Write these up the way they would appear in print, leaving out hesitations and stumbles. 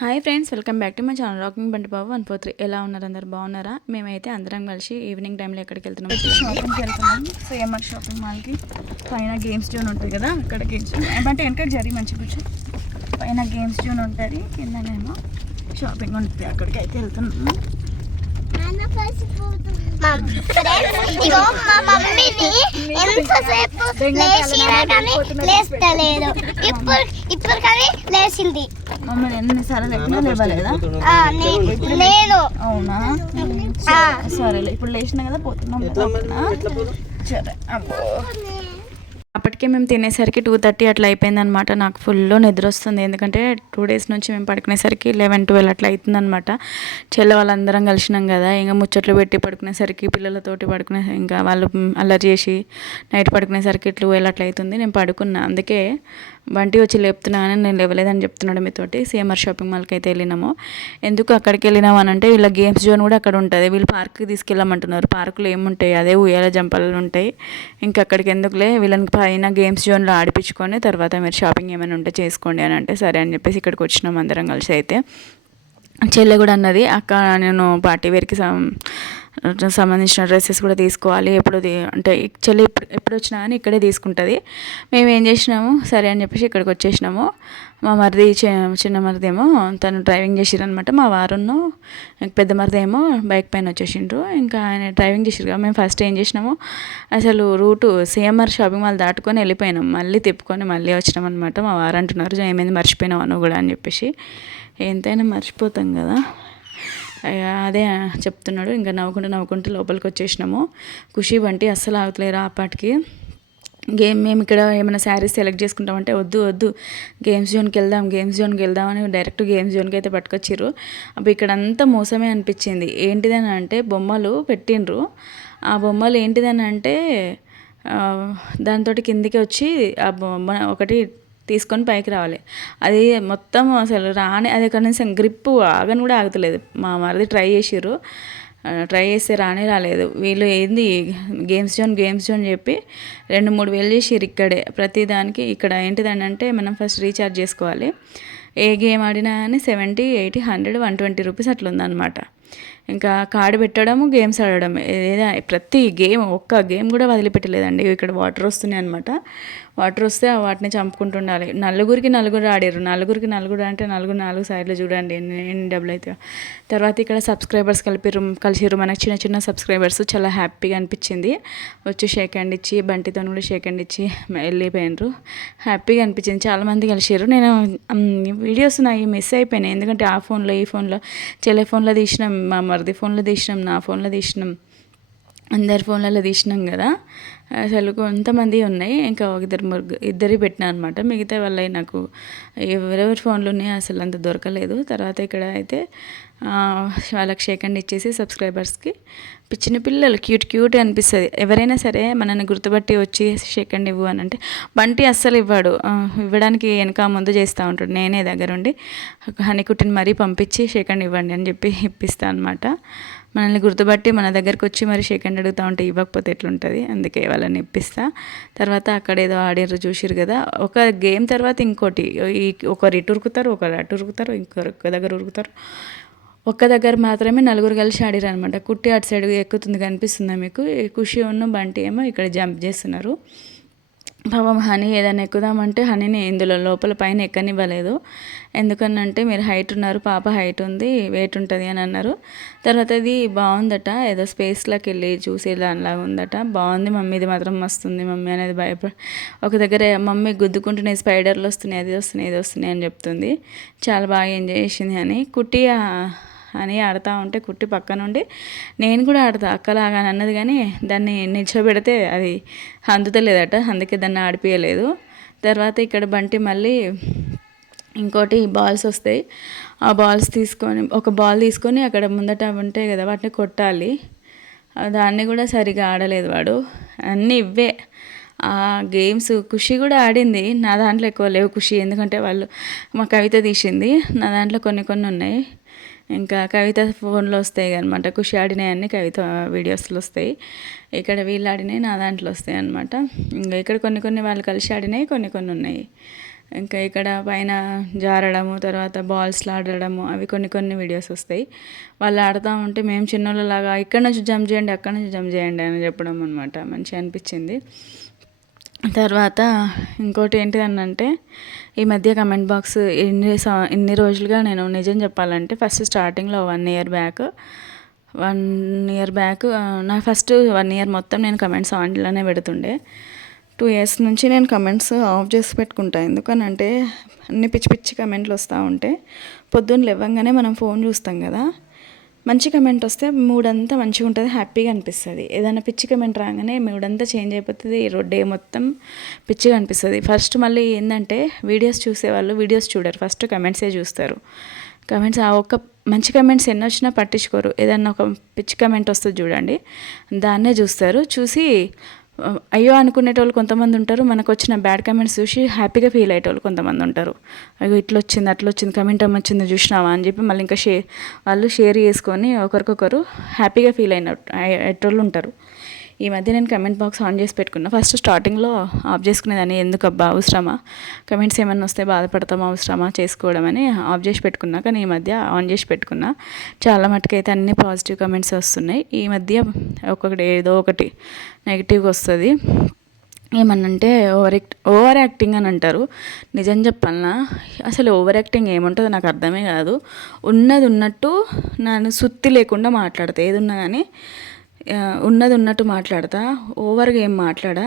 Hi friends, welcome back to my channel rocking Bunty Babu 143. ఎలా ఉన్నారు? అందరు బాగున్నారా? మేమైతే అందరం కలిసి ఈవినింగ్ టైంలో ఎక్కడికి వెళ్తున్నాం? షాపింగ్కి వెళ్తున్నాం. సిఎంఆర్ షాపింగ్ మాల్కి. పైన గేమ్స్ జోన్ ఉంటుంది కదా, అక్కడ గేమ్స్ జోన్ ఏమంటే వెనక జరి మంచి కూర్చో. పైన గేమ్స్ జోన్ ఉంటుంది, కిందనేమో షాపింగ్ ఉంటుంది. అక్కడికి అయితే వెళ్తున్నాము. ఇగో మా మమ్మీని ఎంతసేపు లేచినా కానీ లేస్తలేదు. ఇప్పుడు కానీ లేచింది. మమ్మల్ని ఎన్నిసార్లు చెప్పినా లేవలేదా? నేను అవునా? సరేలే, ఇప్పుడు లేచినా కదా, పోతున్నాం. సరే. అబ్బో, అప్పటికే మేము తినేసరికి 2:30 అట్లా అయిపోయిందనమాట. నాకు ఫుల్ నిద్ర వస్తుంది, ఎందుకంటే 2 డేస్ నుంచి మేము పడుకునేసరికి 11-12 అట్లా అవుతుందనమాట. చెల్ల వాళ్ళందరం కలిసినాం కదా, ఇంకా ముచ్చట్లు పెట్టి పడుకునేసరికి పిల్లలతోటి పడుకునే ఇంకా వాళ్ళు అల్లరి చేసి నైట్ పడుకునేసరికి 12 అట్లా అవుతుంది. నేను పడుకున్నా, అందుకే బంటి వచ్చి లేపుతున్నా అని నేను లేవలేదని చెప్తున్నాడు మీతోటి. సిఎంఆర్ షాపింగ్ మాల్కి అయితే వెళ్ళినాము. ఎందుకు అక్కడికి వెళ్ళినాము అని అంటే, వీళ్ళ గేమ్స్ జోన్ కూడా అక్కడ ఉంటుంది. వీళ్ళు పార్క్కి తీసుకెళ్ళమంటున్నారు. పార్కులో ఏముంటాయి, అదే ఉయ్యాల జంపాలు ఉంటాయి. ఇంకా అక్కడికి ఎందుకులే, వీళ్ళని పైన గేమ్స్ జోన్లో ఆడిపించుకొని తర్వాత మీరు షాపింగ్ ఏమైనా ఉంటే చేసుకోండి అని అంటే సరే అని చెప్పేసి ఇక్కడికి వచ్చినాం అందరం కలిసి. అయితే చెల్లె కూడా అన్నది, అక్క నేను పార్టీ వేర్కి సంబంధించిన డ్రెస్సెస్ కూడా తీసుకోవాలి, అంటే చెల్లి ఎప్పుడు వచ్చినా కానీ ఇక్కడే తీసుకుంటుంది. మేము ఏం చేసినాము, సరే అని చెప్పేసి ఇక్కడికి వచ్చేసినాము. మా మరిది చిన్న మరిది ఏమో తను డ్రైవింగ్ చేసిరనమాట. మా వారును పెద్ద మరిది ఏమో బైక్ పైన వచ్చేసిండ్రు. ఇంకా ఆయన డ్రైవింగ్ చేసిరు. మేము ఫస్ట్ ఏం చేసినాము, అసలు రూటు సిఎంఆర్ షాపింగ్ మాల్ దాటుకొని వెళ్ళిపోయినాం, మళ్ళీ తిప్పుకొని మళ్ళీ వచ్చినాం అనమాట. మా వారు అంటున్నారు, ఏమైంది మర్చిపోయినావు అను కూడా అని చెప్పేసి. ఎంతైనా మర్చిపోతాం కదా, అదే చెప్తున్నాడు. ఇంకా నవ్వుకుంటూ లోపలికి వచ్చేసినాము. ఖుషి బంటి అస్సలు ఆగుతలేరు ఆ పాటికి. మేము ఇక్కడ ఏమైనా శారీస్ సెలెక్ట్ చేసుకుంటామంటే వద్దు గేమ్స్ జోన్కి వెళ్దాం అని డైరెక్ట్ గేమ్స్ జోన్కి అయితే పట్టుకొచ్చిర్రు. అప్పుడు ఇక్కడ అంతా మోసమే అనిపించింది. ఏంటిదని అంటే బొమ్మలు పెట్టిండ్రు. ఆ బొమ్మలు ఏంటిదని అంటే దాంతో కిందికి వచ్చి ఆ బొమ్మ ఒకటి తీసుకొని పైకి రావాలి. అది మొత్తం అసలు అది కనీసం గ్రిప్ ఆగని కూడా ఆగుతలేదు. మా మరిది ట్రై చేస్తే రాలేదు. వీళ్ళు ఏంది గేమ్స్ జోన్ చెప్పి 2-3 వేలు చేసిర్రు ఇక్కడే. ప్రతిదానికి ఇక్కడ ఏంటిదని అంటే మనం ఫస్ట్ రీఛార్జ్ చేసుకోవాలి. ఏ గేమ్ ఆడినా కానీ 70, 80, 100, 120 రూపీస్ అట్లా ఉందన్నమాట. ఇంకా కార్డు పెట్టడము, గేమ్స్ ఆడడం, ప్రతి గేమ్ ఒక్క గేమ్ కూడా వదిలిపెట్టలేదండి. ఇక్కడ వాటర్ వస్తున్నాయి అనమాట. వాటర్ వస్తే వాటిని చంపుకుంటుండాలి. నలుగురు ఆడారు. నలుగురు అంటే 4 సైడ్లు చూడండి ఎన్ని డబ్బులు అయితే. తర్వాత ఇక్కడ సబ్స్క్రైబర్స్ కలిసిర్రు మనకు చిన్న సబ్స్క్రైబర్స్. చాలా హ్యాపీగా అనిపించింది. వచ్చి షేక్ హ్యాండ్ ఇచ్చి బంటితో కూడా షేక్ హ్యాండ్ ఇచ్చి వెళ్ళిపోయినరు. హ్యాపీగా అనిపించింది. చాలామంది కలిసిర్రు. నేను వీడియోస్ నాకు మిస్ అయిపోయినాయి, ఎందుకంటే ఆ ఫోన్లో ఈ ఫోన్లో చెల్లె ఫోన్లో తీసినాం, మా మరిది ఫోన్లో తీసినాం, నా ఫోన్లో తీసినాం, అందరి ఫోన్లలో తీసినాం కదా. అసలు కొంతమంది ఉన్నాయి, ఇంకా ఇద్దరి పెట్టినా అనమాట. మిగతా వాళ్ళ నాకు ఎవరెవరి ఫోన్లు ఉన్నాయో అసలు అంత దొరకలేదు. తర్వాత ఇక్కడ అయితే వాళ్ళకి షేక్ హ్యాండ్ ఇచ్చేసి సబ్స్క్రైబర్స్కి, చిన్న పిల్లలు క్యూట్ అనిపిస్తుంది. ఎవరైనా సరే మనల్ని గుర్తుపట్టి వచ్చి షేక్ హ్యాండ్ ఇవ్వు అని అంటే బంటి అస్సలు ఇవ్వడానికి వెనక ముందు చేస్తూ ఉంటాడు. నేనే దగ్గరుండి హనీకుట్టిని మరీ పంపించి షేక్ హ్యాండ్ ఇవ్వండి అని చెప్పి ఇప్పిస్తాను అనమాట. మనల్ని గుర్తుపట్టి మన దగ్గరికి వచ్చి మరి షేక్ హ్యాండ్ అడుగుతూ ఉంటే ఇవ్వకపోతే ఎట్లుంటుంది, అందుకే వాళ్ళని ఇప్పిస్తా. తర్వాత అక్కడ ఏదో ఆడిర్రు చూసిరు కదా, ఒక గేమ్ తర్వాత ఇంకోటి, ఒకరు ఇటు ఉరుకుతారు, ఒకరు అటు ఉరుకుతారు, ఇంకొక దగ్గర ఉరుకుతారు. ఒక్క దగ్గర మాత్రమే 4 కలిసి ఆడిరు అనమాట. కుట్టి అటు సైడ్ ఎక్కుతుంది, కనిపిస్తుందా మీకు? ఖుషి ఉన్న బంటి ఏమో ఇక్కడ జంప్ చేస్తున్నారు. పాపం హనీ ఏదైనా ఎక్కుదామంటే హనీని ఇందులో లోపల పైన ఎక్కనివ్వలేదు. ఎందుకనంటే మీరు హైట్ ఉన్నారు, పాప హైట్ ఉంది, వెయిట్ ఉంటుంది అని అన్నారు. తర్వాత అది బాగుందట, ఏదో స్పేస్లోకి వెళ్ళి చూసే దానిలాగా ఉందట. బాగుంది మమ్మీ, ఇది మాత్రం వస్తుంది మమ్మీ అనేది ఒక దగ్గర మమ్మీ గుద్దుకుంటున్నాయి, స్పైడర్లు వస్తున్నాయి, ఇది వస్తున్నాయి అని చెప్తుంది. చాలా బాగా ఎంజాయ్ చేసింది అని. కుట్టి అని ఆడుతూ ఉంటే కుట్టి పక్క నుండి నేను కూడా ఆడతా అక్కలాగా అని అన్నది, కానీ దాన్ని నిల్చోబెడితే అది అందుతలేదట, అందుకే దాన్ని ఆడిపియలేదు. తర్వాత ఇక్కడ బంటి మళ్ళీ ఇంకోటి బాల్స్ వస్తాయి, ఆ బాల్స్ తీసుకొని ఒక బాల్ తీసుకొని అక్కడ ముందట ఉంటాయి కదా వాటిని కొట్టాలి. దాన్ని కూడా సరిగా ఆడలేదు వాడు. అన్నీ ఇవే ఆ గేమ్స్. ఖుషి కూడా ఆడింది, నా దాంట్లో ఎక్కువ లేవు ఖుషి, ఎందుకంటే మా కవిత తీసింది. నా దాంట్లో కొన్ని ఉన్నాయి. ఇంకా కవిత ఫోన్లో వస్తాయి అనమాట. ఖుషి ఆడినాయి అన్నీ కవిత వీడియోస్లో వస్తాయి. ఇక్కడ వీళ్ళు ఆడినాయి నా దాంట్లో వస్తాయి అనమాట. ఇంకా ఇక్కడ కొన్ని వాళ్ళు కలిసి ఆడినాయి, కొన్ని ఉన్నాయి. ఇంకా ఇక్కడ పైన జారడము, తర్వాత బాల్స్లో ఆడడము, అవి కొన్ని కొన్ని వీడియోస్ వస్తాయి. వాళ్ళు ఆడుతూ ఉంటే మేము చిన్నోళ్ళలాగా ఇక్కడ నుంచి జంప్ చేయండి, అక్కడ నుంచి జంప్ చేయండి అని చెప్పడం అనమాట. మంచిగా అనిపించింది. తర్వాత ఇంకోటి ఏంటిదనంటే, ఈ మధ్య కమెంట్ బాక్స్ ఇన్ని రోజులుగా నేను నిజం చెప్పాలంటే ఫస్ట్ స్టార్టింగ్లో 1 ఇయర్ బ్యాక్ నా ఫస్ట్ 1 ఇయర్ మొత్తం నేను కమెంట్స్ ఆన్లోనే పెడుతుండే. 2 ఇయర్స్ నుంచి నేను కమెంట్స్ ఆఫ్ చేసి పెట్టుకుంటా. ఎందుకనంటే అన్ని పిచ్చి పిచ్చి కమెంట్లు వస్తూ ఉంటే పొద్దున్న లేవగానే మనం ఫోన్ చూస్తాం కదా, మంచి కమెంట్ వస్తే మూడంతా మంచిగా ఉంటుంది, హ్యాపీగా అనిపిస్తుంది. ఏదైనా పిచ్చి కమెంట్ రాగానే మూడంతా చేంజ్ అయిపోతుంది, డే మొత్తం పిచ్చిగా అనిపిస్తుంది. ఫస్ట్ మళ్ళీ ఏంటంటే వీడియోస్ చూసేవాళ్ళు వీడియోస్ చూడరు, ఫస్ట్ కమెంట్సే చూస్తారు. కమెంట్స్ ఆ ఒక్క మంచి కమెంట్స్ ఎన్ని వచ్చినా పట్టించుకోరు. ఏదన్నా ఒక పిచ్చి కమెంట్ వస్తుంది చూడండి, దాన్నే చూస్తారు. చూసి అయ్యో అనుకునేటోళ్ళు కొంతమంది ఉంటారు, మనకు వచ్చిన బ్యాడ్ కమెంట్స్ చూసి హ్యాపీగా ఫీల్ అయ్యేటోళ్ళు కొంతమంది ఉంటారు. అయ్యో ఇట్లా వచ్చింది అట్లా వచ్చింది కమెంట్ వచ్చింది చూసినావా అని చెప్పి మళ్ళీ ఇంకా వాళ్ళు షేర్ చేసుకొని ఒకరికొకరు హ్యాపీగా ఫీల్ అయ్యేటోళ్ళు ఉంటారు. ఈ మధ్య నేను కమెంట్ బాక్స్ ఆన్ చేసి పెట్టుకున్నా. ఫస్ట్ స్టార్టింగ్లో ఆఫ్ చేసుకునేదాన్ని, ఎందుకు అబ్బా అవసరమా, కమెంట్స్ ఏమన్నా వస్తే బాధపడతామా, అవసరమా చేసుకోవడం అని ఆఫ్ చేసి పెట్టుకున్నా. కానీ ఈ మధ్య ఆన్ చేసి పెట్టుకున్నా. చాలా మటుకైతే అన్ని పాజిటివ్ కమెంట్స్ వస్తున్నాయి. ఈ మధ్య ఏదో ఒకటి నెగిటివ్గా వస్తుంది. ఏమన్నంటే ఓవర్ యాక్టింగ్ అని అంటారు. నిజం చెప్పాలన్నా అసలు ఓవర్ యాక్టింగ్ ఏముంటుందో నాకు అర్థమే కాదు. ఉన్నది ఉన్నట్టు నేను సుత్తి లేకుండా మాట్లాడతా, ఏది ఉన్నా కానీ ఉన్నది ఉన్నట్టు మాట్లాడతా, ఓవర్గా ఏం మాట్లాడా.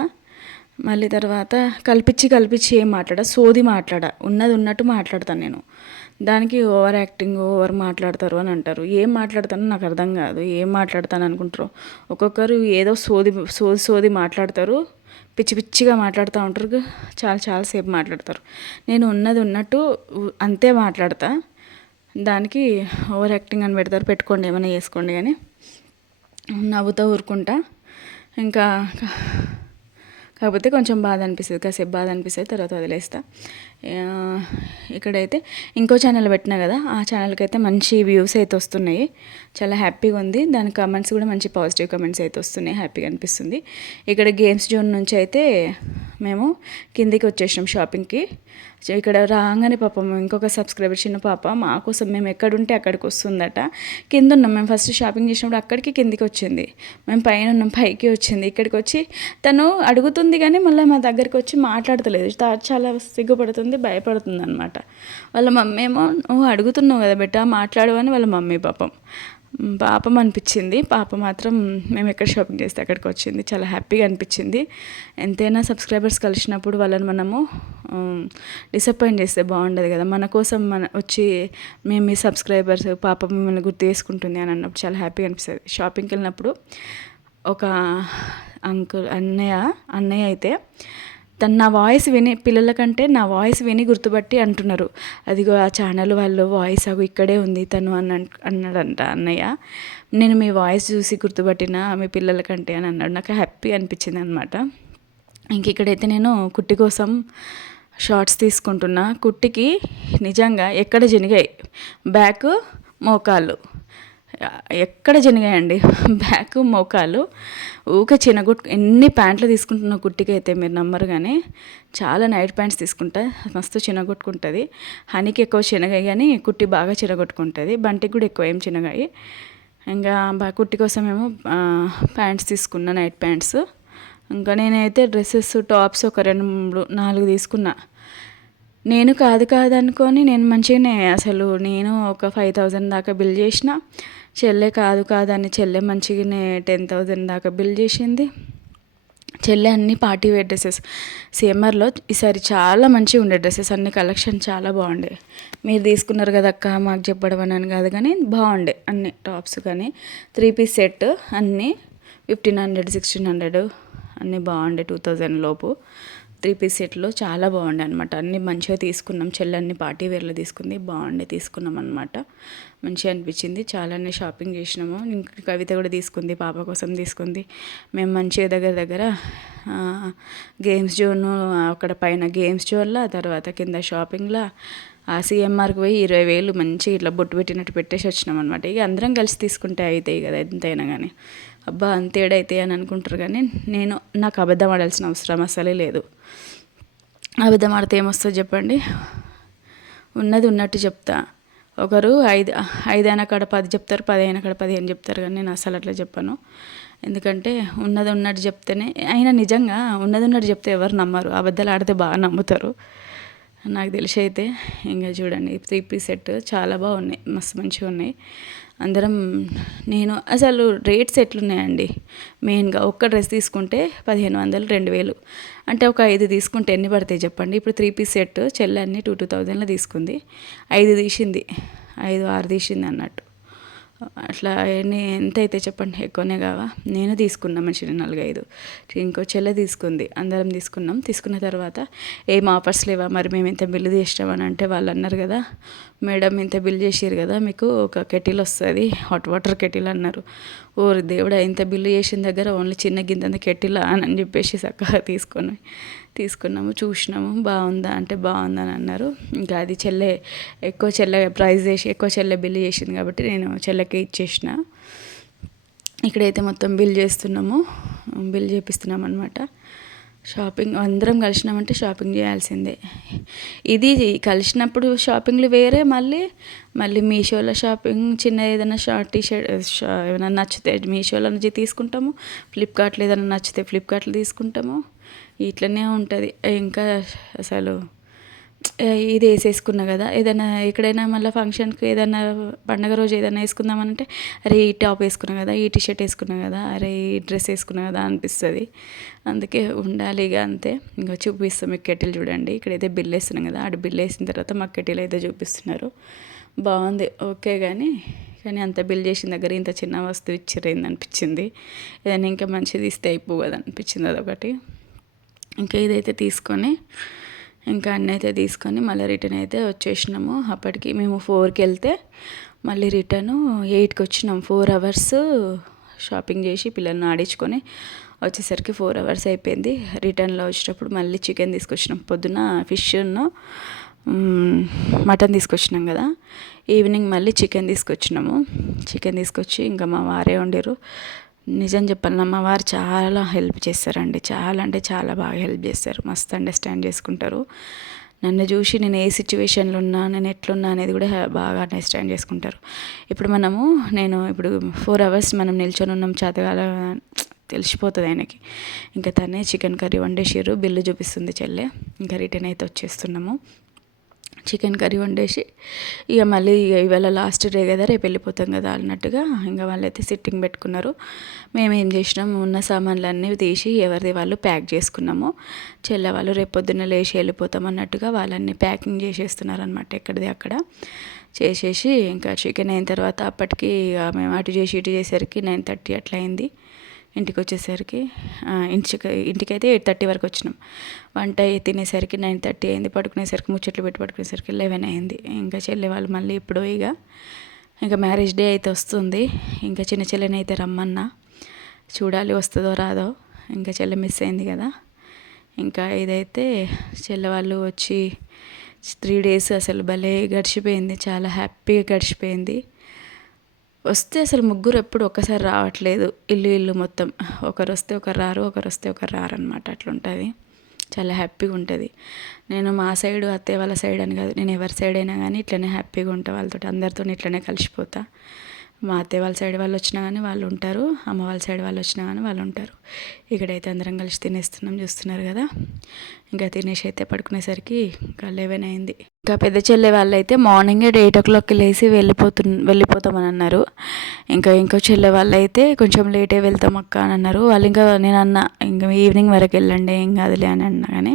మళ్ళీ తర్వాత కల్పించి ఏం మాట్లాడా, సోది మాట్లాడా, ఉన్నది ఉన్నట్టు మాట్లాడతాను నేను. దానికి ఓవర్ యాక్టింగ్, ఓవర్ మాట్లాడతారు అని అంటారు. ఏం మాట్లాడతానో నాకు అర్థం కాదు, ఏం మాట్లాడతాను అనుకుంటారు. ఒక్కొక్కరు ఏదో సోది మాట్లాడతారు, పిచ్చి పిచ్చిగా మాట్లాడుతూ ఉంటారు, చాలాసేపు మాట్లాడతారు. నేను ఉన్నది ఉన్నట్టు అంతే మాట్లాడతా. దానికి ఓవర్ యాక్టింగ్ అని పెట్టుకోండి, ఏమైనా చేసుకోండి, కానీ నవ్వుతూ ఊరుకుంటా. ఇంకా కాకపోతే కొంచెం బాధ అనిపిస్తుంది, కాసేపు బాధ అనిపిస్తుంది, తర్వాత వదిలేస్తా. ఇక్కడైతే ఇంకో ఛానల్ పెట్టినా కదా, ఆ ఛానల్కి అయితే మంచి వ్యూస్ అయితే వస్తున్నాయి, చాలా హ్యాపీగా ఉంది. దాని కమెంట్స్ కూడా మంచి పాజిటివ్ కమెంట్స్ అయితే వస్తున్నాయి, హ్యాపీగా అనిపిస్తుంది. ఇక్కడ గేమ్స్ జోన్ నుంచి అయితే మేము కిందికి వచ్చేసాం షాపింగ్కి. ఇక్కడ రాగానే పాపం ఇంకొక సబ్స్క్రైబర్ చిన్న పాప మా కోసం మేము ఎక్కడుంటే అక్కడికి వస్తుందట. కింద ఉన్నాం మేము ఫస్ట్ షాపింగ్ చేసినప్పుడు, అక్కడికి కిందికి వచ్చింది. మేము పైన ఉన్నాం, పైకి వచ్చింది. ఇక్కడికి వచ్చి తను అడుగుతుంది కానీ మళ్ళీ మా దగ్గరికి వచ్చి మాట్లాడతలేదు, చాలా సిగ్గుపడుతుంది, భయపడుతుంది అనమాట. వాళ్ళ మమ్మీ ఏమో నువ్వు అడుగుతున్నావు కదా బెట్ట మాట్లాడు అని వాళ్ళ మమ్మీ పాపం అనిపించింది. పాప మాత్రం మేము ఎక్కడ షాపింగ్ చేస్తే అక్కడికి వచ్చింది, చాలా హ్యాపీగా అనిపించింది. ఎంతైనా సబ్స్క్రైబర్స్ కలిసినప్పుడు వాళ్ళని మనము డిసప్పాయింట్ చేస్తే బాగుండదు కదా. మన కోసం వచ్చి మేము మీ సబ్స్క్రైబర్స్ పాప మిమ్మల్ని గుర్తు చేసుకుంటుంది అని అన్నప్పుడు చాలా హ్యాపీగా అనిపిస్తుంది. షాపింగ్కి వెళ్ళినప్పుడు ఒక అన్నయ్య అయితే తను నా వాయిస్ విని, పిల్లల కంటే నా వాయిస్ విని గుర్తుపట్టి అంటున్నారు, అదిగో ఆ ఛానల్ వాళ్ళు వాయిస్ ఇక్కడే ఉంది తను అన్నాడంట అన్నయ్య. నేను మీ వాయిస్ చూసి గుర్తుపట్టిన మీ పిల్లల కంటే అని అన్నాడు. నాకు హ్యాపీ అనిపించింది అనమాట. ఇంక ఇక్కడైతే నేను కుట్టి కోసం షార్ట్స్ తీసుకుంటున్నా. కుట్టికి నిజంగా ఎక్కడ జరిగాయి, బ్యాక్ మోకాళ్ళు ఎక్కడ జరిగాయండి, బ్యాక్ మోకాలు ఊకే ఎన్ని ప్యాంట్లు తీసుకుంటున్నా కుట్టికి అయితే మీరు నమ్మరు. కానీ చాలా నైట్ ప్యాంట్స్ తీసుకుంటా, మస్తు చిన్నగొట్టుకుంటుంది. హనీకి ఎక్కువ చిన్నగాయి కానీ కుట్టి బాగా చిన్నగొట్టుకుంటుంది, బంటికి కూడా ఎక్కువ ఏం చిన్నగాయి. ఇంకా కుట్టి కోసం ఏమో ప్యాంట్స్ తీసుకున్నా, నైట్ ప్యాంట్స్. ఇంకా నేనైతే డ్రెస్సెస్ టాప్స్ ఒక 2-4 తీసుకున్నా. నేను కాదు నేను మంచిగానే అసలు నేను ఒక 5,000 దాకా బిల్ చేసిన. చెల్లె కాదని చెల్లె మంచిగానే 10,000 దాకా బిల్ చేసింది. చెల్లె అన్ని పార్టీ వేర్ డ్రెస్సెస్ సిఎంఆర్లో ఈసారి చాలా మంచిగా ఉండే డ్రెస్సెస్, అన్ని కలెక్షన్ చాలా బాగుండే. మీరు తీసుకున్నారు కదా అక్క మాకు చెప్పడం అని కాదు కానీ బాగుండే అన్ని టాప్స్. కానీ 3 పీస్ సెట్ అన్నీ 1,500-1,600 అన్నీ బాగుండే. 2,000 లోపు 3 పీస్ సెట్లో చాలా బాగుండే అనమాట. అన్నీ మంచిగా తీసుకున్నాం. చెల్లి అన్ని పార్టీ వేర్లో తీసుకుంది, బాగుండే తీసుకున్నాం అనమాట. మంచిగా అనిపించింది. చాలానే షాపింగ్ చేసినాము. ఇంకా కవిత కూడా తీసుకుంది, పాప కోసం తీసుకుంది. మేము మంచిగా దగ్గర గేమ్స్ జోన్, అక్కడ పైన గేమ్స్ జోన్లో, తర్వాత కింద షాపింగ్లో ఆ సిఎంఆర్కి పోయి 20,000 మంచిగా ఇట్లా బొట్టు పెట్టినట్టు పెట్టేసి వచ్చినాం అనమాట. ఇక అందరం కలిసి తీసుకుంటే అవుతాయి కదా ఎంతైనా కానీ. అబ్బా అంతేడైతాయి అని అనుకుంటారు కానీ నాకు అబద్ధం ఆడాల్సిన అవసరం అసలే లేదు. అబద్ధం ఆడితే ఏమొస్తుంది చెప్పండి. ఉన్నది ఉన్నట్టు చెప్తా. ఒకరు 5 అయిన కాడ 10 చెప్తారు, 10 అయిన కాడ 15 చెప్తారు, కానీ నేను అసలు అట్లా చెప్పను. ఎందుకంటే ఉన్నది ఉన్నట్టు చెప్తేనే, అయినా నిజంగా ఉన్నది ఉన్నట్టు చెప్తే ఎవరు నమ్మరు, అబద్ధాలు ఆడితే బాగా నమ్ముతారు నాకు తెలిసి అయితే. ఇంకా చూడండి 3 పీస్ సెట్ చాలా బాగున్నాయి, మస్తు మంచిగా ఉన్నాయి. అందరం నేను అసలు రేట్స్ ఎట్లున్నాయండి, మెయిన్గా ఒక్క డ్రెస్ తీసుకుంటే 1500 2000 అంటే ఒక 5 తీసుకుంటే ఎన్ని పడతాయి చెప్పండి. ఇప్పుడు 3 పీస్ సెట్ చెల్లి అన్ని 2000లో తీసుకుంది, 5 తీసింది, 5 6 తీసింది అన్నట్టు. అట్లా ఎంత అయితే చెప్పండి, ఎక్కువనే కావా. నేను తీసుకున్నా మంచిగా 4 5, ఇంకో చెల్లె తీసుకుంది, అందరం తీసుకున్నాం. తీసుకున్న తర్వాత ఏం ఆఫర్స్ లేవా మరి, మేము ఇంత బిల్లు చేసినామని అంటే వాళ్ళు అన్నారు కదా, మేడం ఇంత బిల్ చేసారు కదా, మీకు ఒక కెటిల్ వస్తుంది, హాట్ వాటర్ కెటిల్ అన్నారు. ఓరి దేవుడా, ఇంత బిల్లు చేసిన దగ్గర ఓన్లీ చిన్న గింతంత కెటిల్ అని చెప్పేసి చక్కగా తీసుకున్నాము. చూసినాము, బాగుందా అంటే బాగుందని అన్నారు. ఇంకా అది చెల్లె ప్రైస్ చేసి ఎక్కువ చెల్లె బిల్లు చేసింది కాబట్టి నేను చెల్లెకి ఇచ్చేసిన. ఇక్కడైతే మొత్తం బిల్ చేపిస్తున్నాం అనమాట. షాపింగ్ అందరం కలిసినామంటే షాపింగ్ చేయాల్సిందే. ఇది కలిసినప్పుడు షాపింగ్లు వేరే, మళ్ళీ మీషోలో షాపింగ్, చిన్న ఏదైనా టీషర్ట్ ఏమైనా నచ్చితే మీషోలో నుంచి తీసుకుంటాము, ఫ్లిప్కార్ట్లో ఏదైనా నచ్చితే ఫ్లిప్కార్ట్లో తీసుకుంటాము. ఇట్లనే ఉంటుంది. ఇంకా అసలు ఇది వేసేసుకున్నా కదా, ఏదైనా ఎక్కడైనా మళ్ళీ ఫంక్షన్కి ఏదైనా పండగ రోజు ఏదైనా వేసుకుందామనంటే అరే ఈ టాప్ వేసుకున్నా కదా, ఈ టీషర్ట్ వేసుకున్నా కదా, అరే ఈ డ్రెస్ వేసుకున్నా కదా అనిపిస్తుంది. అందుకే ఉండాలి ఇక అంతే. ఇంకా చూపిస్తాం మీకు కెటిల్ చూడండి. ఇక్కడైతే బిల్ వేస్తున్నాం కదా, ఆడ బిల్ వేసిన తర్వాత మాకు కెటిల్ అయితే చూపిస్తున్నారు. బాగుంది ఓకే, కానీ అంత బిల్ చేసిన దగ్గర ఇంత చిన్న వస్తువు ఇచ్చిరేంది అనిపించింది. ఏదైనా ఇంకా మంచిది ఇస్తే అయిపో కదా అనిపించింది అదొకటి. ఇంకా ఇదైతే తీసుకొని ఇంకా అన్నీ అయితే తీసుకొని మళ్ళీ రిటర్న్ అయితే వచ్చేసినాము. అప్పటికి మేము 4కి వెళ్తే మళ్ళీ రిటర్న్ 8కి వచ్చినాం. 4 hours షాపింగ్ చేసి పిల్లల్ని ఆడించుకొని వచ్చేసరికి 4 hours అయిపోయింది. రిటర్న్లో వచ్చేటప్పుడు మళ్ళీ చికెన్ తీసుకొచ్చినాం. పొద్దున ఫిష్ను మటన్ తీసుకొచ్చినాం కదా, ఈవినింగ్ మళ్ళీ చికెన్ తీసుకొచ్చి ఇంకా మా వారే వండారు. నిజం చెప్పాలన్నా మా వారు చాలా హెల్ప్ చేస్తారండి, చాలా అంటే చాలా బాగా హెల్ప్ చేస్తారు, మస్తు అండర్స్టాండ్ చేసుకుంటారు. నన్ను చూసి నేను ఏ సిచ్యువేషన్లో ఉన్నా, నేను ఎట్లున్నా అనేది కూడా బాగా అండర్స్టాండ్ చేసుకుంటారు. నేను ఇప్పుడు 4 hours మనం నిల్చొని ఉన్నాం, చేతగాల తెలిసిపోతుంది ఆయనకి. ఇంకా తనే చికెన్ కర్రీ వండేసారు, బిల్లు చూపిస్తుంది చెల్లె. ఇంకా రిటర్న్ అయితే వచ్చేస్తున్నాము. చికెన్ కర్రీ వండేసి ఇక మళ్ళీ ఇవాళ లాస్ట్ డే కదా, రేపు వెళ్ళిపోతాం కదా అన్నట్టుగా ఇంకా వాళ్ళైతే సిట్టింగ్ పెట్టుకున్నారు. మేము ఏం చేసినాము, ఉన్న సామాన్లన్నీ తీసి ఎవరిది వాళ్ళు ప్యాక్ చేసుకున్నాము. చెల్లె వాళ్ళు రేపు పొద్దున్న లేచి వెళ్ళిపోతాం అన్నట్టుగా వాళ్ళన్నీ ప్యాకింగ్ చేసేస్తున్నారు అనమాట, ఎక్కడిది అక్కడ చేసేసి. ఇంకా చికెన్ అయిన తర్వాత అప్పటికి మేము అటు చేసేసరికి 9:30 అట్లా అయింది. ఇంటికి వచ్చేసరికి ఇంటికైతే 8:30 వరకు వచ్చినాం. వంట తినేసరికి 9:30 అయింది. పడుకునేసరికి ముచ్చట్లు పెట్టి పడుకునేసరికి 11 అయింది. ఇంకా చెల్లె వాళ్ళు మళ్ళీ ఇప్పుడు ఇంకా మ్యారేజ్ డే అయితే వస్తుంది. ఇంకా చిన్న చెల్లెని అయితే రమ్మన్నా, చూడాలి వస్తుందో రాదో. ఇంకా చెల్లె మిస్ అయింది కదా. ఇంకా ఇదైతే చెల్లె వాళ్ళు వచ్చి 3 days అసలు భలే గడిచిపోయింది, చాలా హ్యాపీగా గడిచిపోయింది. వస్తే అసలు ముగ్గురు ఎప్పుడు ఒక్కసారి రావట్లేదు, ఇల్లు మొత్తం ఒకరు వస్తే ఒకరు రారు, ఒకరు వస్తే ఒకరు రారు అనమాట. అట్లుంటుంది, చాలా హ్యాపీగా ఉంటుంది. నేను మా సైడు అత్తయ్య వాళ్ళ సైడ్ అని కాదు, నేను ఎవరి సైడ్ అయినా కానీ ఇట్లనే హ్యాపీగా ఉంటా, వాళ్ళతో అందరితో ఇట్లనే కలిసిపోతా. మా అత్తయ్య వాళ్ళ సైడ్ వాళ్ళు వచ్చినా కానీ వాళ్ళు ఉంటారు, అమ్మ వాళ్ళ సైడ్ వాళ్ళు వచ్చినా కానీ వాళ్ళు ఉంటారు. ఇక్కడైతే అందరం కలిసి తినేస్తున్నాం, చూస్తున్నారు కదా. ఇంకా తినేసి అయితే పడుకునేసరికి ఇంకా 11 అయింది. ఇంకా పెద్ద చెల్లె వాళ్ళు అయితే మార్నింగే 8 o'clockకి లేచి వెళ్ళిపోతామని అన్నారు. ఇంకో చెల్లె వాళ్ళు అయితే కొంచెం లేటే వెళ్తాం అక్క అని అన్నారు. వాళ్ళు నేను అన్నా ఇంకా ఈవినింగ్ వరకు వెళ్ళండి ఏం కాదులే అని అన్నా, కానీ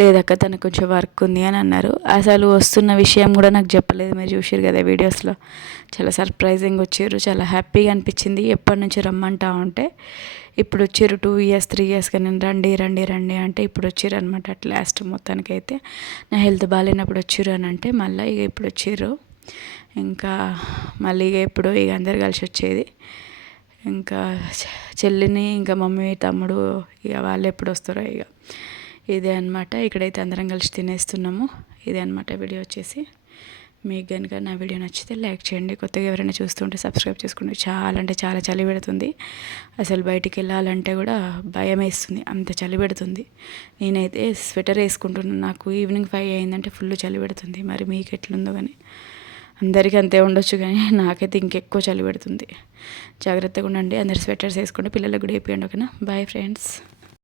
లేదక్క తనకు కొంచెం వర్క్ ఉంది అని అన్నారు. అసలు వస్తున్న విషయం కూడా నాకు చెప్పలేదు, మీరు చూసారు కదా వీడియోస్లో. చాలా సర్ప్రైజింగ్ వచ్చారు, చాలా హ్యాపీగా అనిపించింది. ఎప్పటి నుంచి రమ్మంటా ఉంటే ఇప్పుడు వచ్చారు. 2 years 3 yearsగా నేను రండి అంటే ఇప్పుడు వచ్చారు అనమాట. అట్ లాస్ట్ మొత్తానికైతే నా హెల్త్ బాగాలేనప్పుడు వచ్చారు అని అంటే మళ్ళీ ఇక ఇప్పుడు వచ్చారు. ఇంకా మళ్ళీ ఇప్పుడు అందరు కలిసి వచ్చేది. ఇంకా చెల్లిని ఇంకా మమ్మీ తమ్ముడు ఇక వాళ్ళు ఎప్పుడు వస్తారో ఇదే అనమాట. ఇక్కడైతే అందరం కలిసి తినేస్తున్నాము. ఇదే అనమాట వీడియో వచ్చేసి. మీకు కనుక నా వీడియో నచ్చితే లైక్ చేయండి. కొత్తగా ఎవరైనా చూస్తుంటే సబ్స్క్రైబ్ చేసుకోండి. చాలా అంటే చాలా చలి పెడుతుంది. అసలు బయటికి వెళ్ళాలంటే కూడా భయం వేస్తుంది, అంత చలి పెడుతుంది. నేనైతే స్వెటర్ వేసుకుంటున్నాను. నాకు ఈవినింగ్ 5 అయిందంటే ఫుల్ చలి పెడుతుంది. మరి మీకు ఎట్లుందో కానీ, అందరికీ అంతే ఉండొచ్చు కానీ నాకైతే ఇంకెక్కువ చలి పెడుతుంది. జాగ్రత్తగా ఉండండి. అందరు స్వెటర్స్ వేసుకోండి. పిల్లలకు కూడా వేపియండి. ఓకేనా? Boy friends.